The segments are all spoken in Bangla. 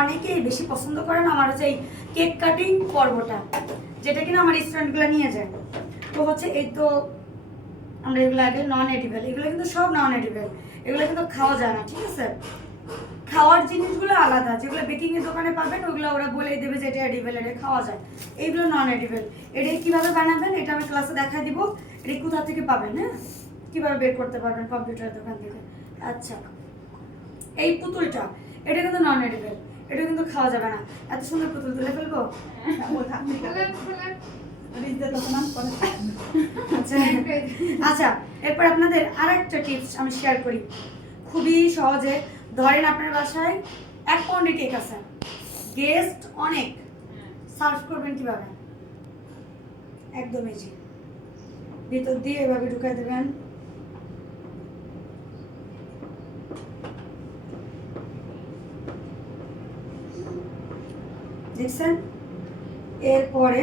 অনেকেই বেশি পছন্দ করেন আমার হচ্ছে এই কেক কাটিং পর্বটা, যেটা কিনা আমার স্টুডেন্টগুলো নিয়ে যায়। তো হচ্ছে এই তো আমরা এগুলো আগে নন এডিবল, এগুলো কিন্তু সব নন এডিবল, এগুলো কিন্তু খাওয়া যায় না, ঠিক আছে? খাওয়ার জিনিসগুলো আলাদা, যেগুলো বেকিংয়ের দোকানে পাবেন ওগুলো ওরা বলেই দেবে যে এটা এডিবল, এটা খাওয়া যায়। এইগুলো নন এডিবল। এটা কীভাবে বানাবেন এটা আমি ক্লাসে দেখা দিব। এটা কোথা থেকে পাবেন, হ্যাঁ, কীভাবে বের করতে পারবেন কম্পিউটারের দোকান থেকে। আচ্ছা, এই পুতুলটা এটা কিন্তু নন এডিবল, এটা কিন্তু খাওয়া যাবে না। এত সুন্দর পুতুল তুলে ফেলবো? আচ্ছা, এরপর আপনাদের আর একটা টিপস আমি শেয়ার করি, খুবই সহজে। ধরেন আপনার বাসায় 1 পাউন্ডের কেক আছে, গেস্ট অনেক, সার্ভ করবেন কিভাবে? একদম ইজি, ভিতর দিয়ে এভাবে ঢুকাই দেবেন, দেখছেন? এরপরে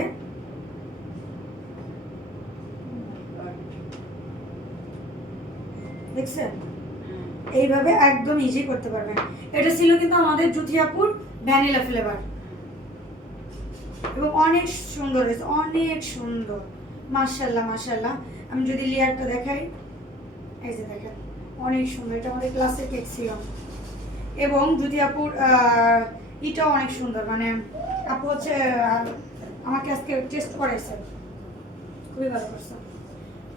দেখছেন এইভাবে একদম ইজি করতে পারবেন। এটা ছিল কিন্তু আমাদের জুথিয়াপুর ভ্যানিলা ফ্লেভার, এবং অনেক সুন্দর হয়েছে, অনেক সুন্দর, মাশাআল্লাহ মাশাআল্লাহ। আমি যদি লেয়ারটা দেখাই, এই যে দেখেন অনেক সুন্দর, এটা আমাদের ক্লাসের কেক ছিল। এবং জুথিয়াপুর এটাও অনেক সুন্দর, মানে আপু হচ্ছে আমাকে আজকে টেস্ট করেছে, খুবই ভালো করছে।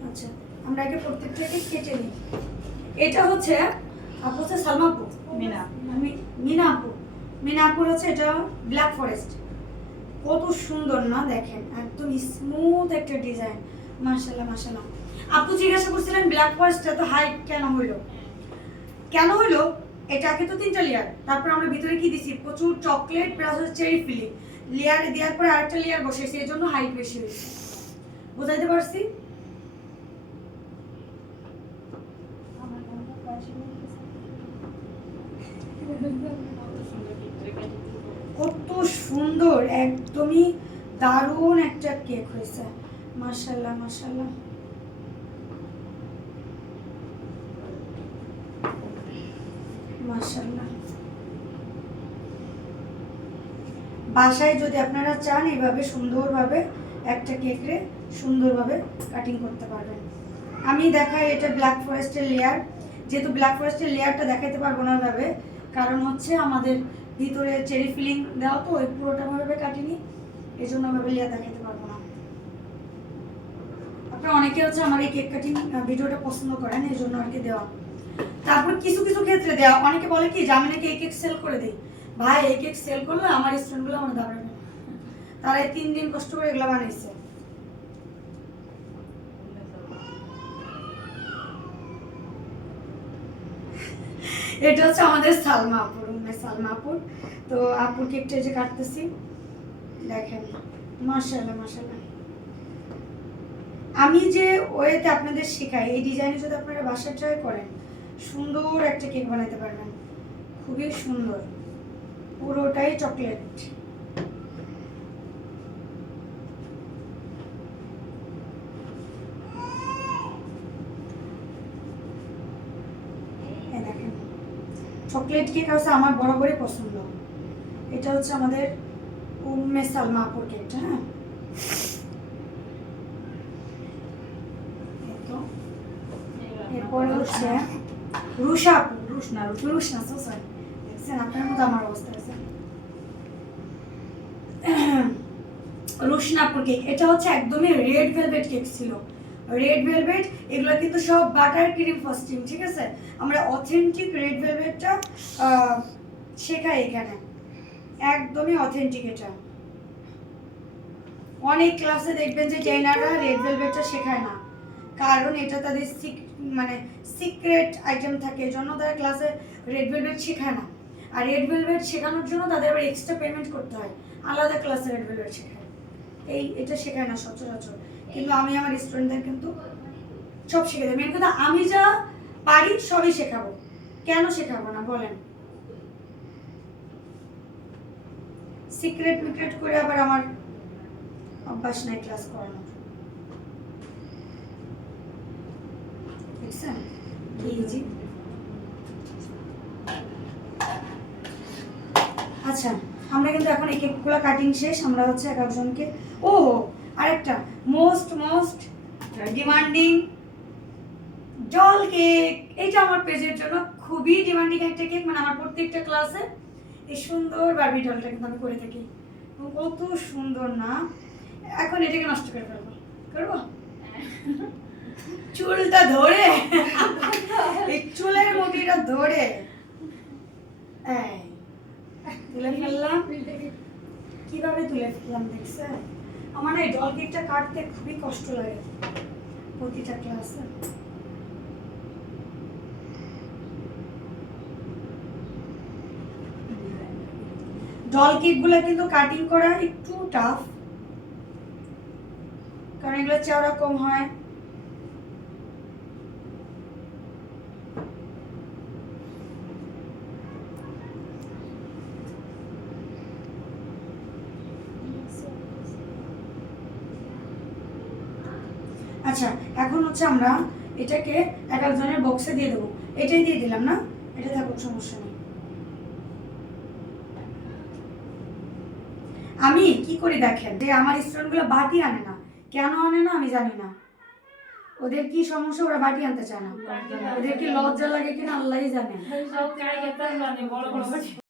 আচ্ছা, আমরা আগে প্রত্যেকটাকে কেটে নিই। এটা হচ্ছে আপু হচ্ছে সালমা আপু, মিনা আপু, মিনা আপুর হচ্ছে এটা ব্ল্যাক ফরেস্ট, কত সুন্দর না, দেখেন একদম স্মুথ একটা ডিজাইন, মাশাআল্লাহ মাশাআল্লাহ। আপু জিজ্ঞাসা করছিলেন ব্ল্যাক ফরেস্ট এত হাইট কেন হইলো? কেন হইলো, এটাকে তো 3টা লেয়ার, তারপর আমরা ভিতরে কি দিছি, প্রচুর চকলেট প্লাস চেরি ফিলিং, লেয়ারে দেওয়ার পরে আরেকটা লেয়ার বসেছে, এই জন্য হাইট বেশি হয়েছে। বুঝাইতে পারছি? কত সুন্দর, একদমই দারুণ একটা কেক হয়েছে, মাশাআল্লাহ মাশাআল্লাহ। মাশাআল্লাহ। বাসায় যদি আপনারা চান এইভাবে সুন্দরভাবে একটা কেকে সুন্দরভাবে কাটিং করতে পারবেন। আমি দেখাই এটা ব্ল্যাক ফরেস্টের লেয়ার, যেহেতু ব্ল্যাক ফরেস্টের লেয়ারটা দেখাতে পারবো না ভাবে, কারণ হচ্ছে আমাদের ভিতরে চেরি ফিলিং দেওয়া, তো ওই পুরোটা ভাবে কাটিনি, এই জন্য ভাবে লেয়ার দেখাতে পারবো না। আপনারা অনেকে হচ্ছে আমার এই কেক কাটিং ভিডিওটা পছন্দ করেন, এই জন্য আর কি দেওয়া। তারপর কিছু কিছু ক্ষেত্রে দেওয়া, অনেকে বলে কি যে আমি নাকি এই কেক সেল করে দিই। ভাই, এই কেক সেল করলে আমার স্টুডেন্টগুলো আমার দাঁড়াবে না, তারা 3 দিন কষ্ট করে এগুলো বানাইছে। এটা হচ্ছে আমাদের সালমা আপুর, সালমা আপুর। তো আপুর কেকটা যে কাটতেছি, দেখেন মাশাআল্লাহ মাশাআল্লাহ। আমি যে ওয়েতে আপনাদের শেখাই, এই ডিজাইনে যদি আপনারা বাসায় ট্রাই করেন, সুন্দর একটা কেক বানাতে পারবেন, খুবই সুন্দর, পুরোটাই চকলেট। দেখেন চকলেট কেক হচ্ছে আমার বরাবরই পছন্দ। এটা হচ্ছে আমাদের উম্মে সালমা আপুর কেকটা, হ্যাঁ। এরপরে হচ্ছে রুষা আপু, রুশনা সরি, দেখছেন আপনার মতো আমার অবস্থা আছে। রুশনা আপুর কেক, এটা হচ্ছে একদমই রেড ভেলভেট কেক ছিল, রেড ভেলভেট। এগুলো কিন্তু সব বাটার ক্রিম ফাস্টিং, ঠিক আছে? আমরা অথেন্টিক রেড ভেলভেটটা শেখাই এখানে, একদমই অথেন্টিক। এটা অনেক ক্লাসে দেখবেন যে ট্রেনাররা রেড ভেলভেটটা শেখায় না, কারণ এটা তাদের মানে সিক্রেট আইটেম থাকে, এজন্য তারা ক্লাসে রেড ভেলভেট শেখায় না। আর রেড ভেলভেট শেখানোর জন্য তাদের আবার এক্সট্রা পেমেন্ট করতে হয়, আলাদা ক্লাসে রেড ভেলভেট শেখায়, এটা শেখায় না সচরাচর। কিন্তু আমি আমার স্টুডেন্টদের কিন্তু সব শিখে দেবো। মেন কথা, আমি যা পারি সবই শেখাবো, কেন শেখাবো না বলেন? সিক্রেট মিক্রেট করে আবার আমার অভ্যাস নাই ক্লাস করানোর, দেখছেন কি ইজি। আচ্ছা, আমরা কিন্তু এখন এই কেকগুলো কাটিং শেষ। আমরা হচ্ছে এক একজনকে, ও আরেকটা মোস্ট ডিমান্ডিং ডল কেক। এটা আমার পেজের জন্য খুবই ডিমান্ডিং একটা কেক, মানে আমার প্রত্যেকটা ক্লাসে এই সুন্দর বারবি ডলটা কিন্তু আমি করে থাকি। কত সুন্দর না! এখন এটাকে নষ্ট করে ফেলবো, করবো চুলটা ধরে, এই চুলের মুঠিটা ধরে তুলে ফেললাম। কিভাবে তুলে ফেললাম দেখছে? আমার না এই ডল কেকটা কাটতে খুবই কষ্ট লাগে প্রতিটা ক্লাসে। ডল কেকগুলো কিন্তু কাটিং করা একটু টাফ, কারণ এগুলো চওড়া কম হয়। আচ্ছা, এখন হচ্ছে আমরা এটাকে এক একজনের বক্সে দিয়ে দেবো। এটাই দিয়ে দিলাম না, এটা থাকুক, সমস্যা নেই। আমি কি করি দেখেন, যে আমার স্টুডেন্টগুলো বাটি আনে না, কেন আনে না আমি জানি না। ওদের কি সমস্যা, ওরা বাটি আনতে চায় না। ওদের কি লজ্জা লাগে কিনা আল্লাহই জানে।